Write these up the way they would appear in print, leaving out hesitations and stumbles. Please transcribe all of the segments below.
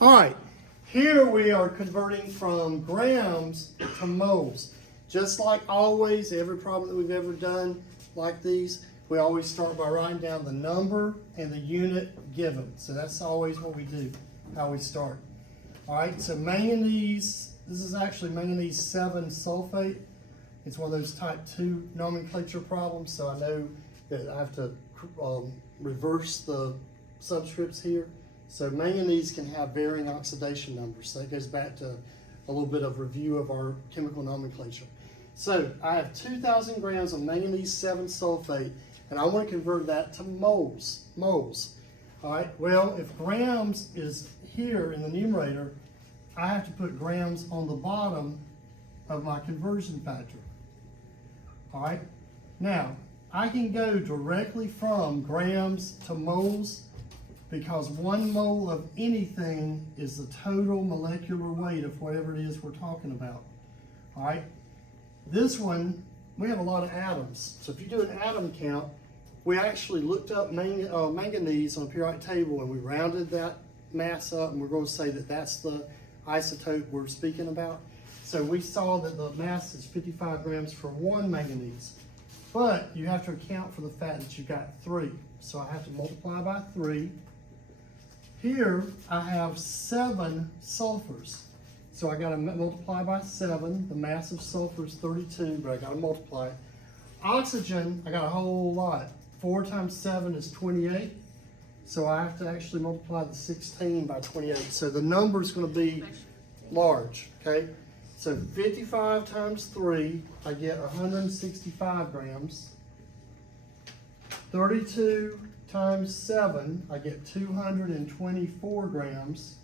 All right, here we are converting from grams to moles. Just like always, every problem that we've ever done like these, we always start by writing down the number and the unit given. So that's always what we do, how we start. All right, so manganese, this is actually manganese 7 sulfate. It's one of those type 2 nomenclature problems, so I know that I have to reverse the subscripts here. So manganese can have varying oxidation numbers. So that goes back to a little bit of review of our chemical nomenclature. So I have 2,000 grams of manganese 7 sulfate, and I want to convert that to moles. Moles. All right, well, if grams is here in the numerator, I have to put grams on the bottom of my conversion factor. All right, now I can go directly from grams to moles because 1 mole of anything is the total molecular weight of whatever it is we're talking about. All right, this one, we have a lot of atoms. So if you do an atom count, we actually looked up manganese on a periodic table and we rounded that mass up, and we're going to say that that's the isotope we're speaking about. So we saw that the mass is 55 grams for 1 manganese, but you have to account for the fact that you've got 3. So I have to multiply by 3. Here I have 7 sulfurs. So I got to multiply by 7. The mass of sulfur is 32, but I got to multiply it. Oxygen, I got a whole lot. 4 times 7 is 28. So I have to actually multiply the 16 by 28. So the number is going to be large, okay? So 55 times 3, I get 165 grams. 32 times 7, I get 224 grams.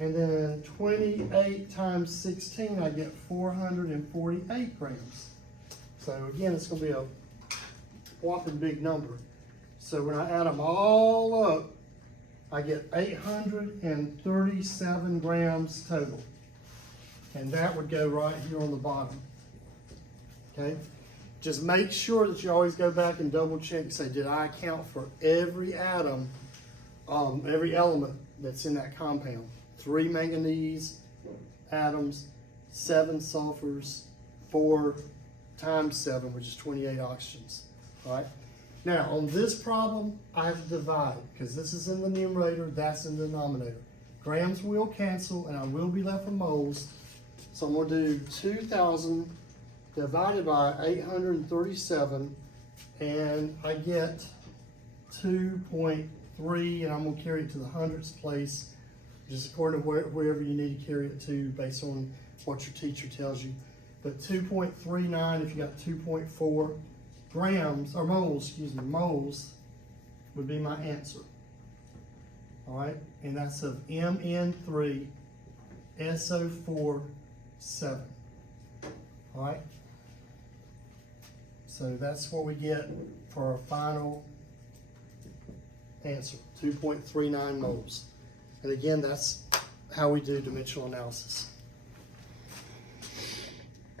And then 28 times 16, I get 448 grams. So again, it's going to be a whopping big number. So when I add them all up, I get 837 grams total. And that would go right here on the bottom. Okay? Just make sure that you always go back and double check and say, did I account for every atom, every element that's in that compound? 3 manganese atoms, 7 sulfurs, 4 times 7, which is 28 oxygens. All right? Now, on this problem, I have to divide, because this is in the numerator, that's in the denominator. Grams will cancel, and I will be left with moles. So I'm going to do 2,000 divided by 837, and I get 2.3, and I'm going to carry it to the hundredths place, just according to wherever you need to carry it to based on what your teacher tells you. But 2.39 if you got 2.4 grams, or moles, excuse me, moles would be my answer. All right, and that's of Mn3SO4 7. All right, so that's what we get for our final answer, 2.39 moles. And again, that's how we do dimensional analysis.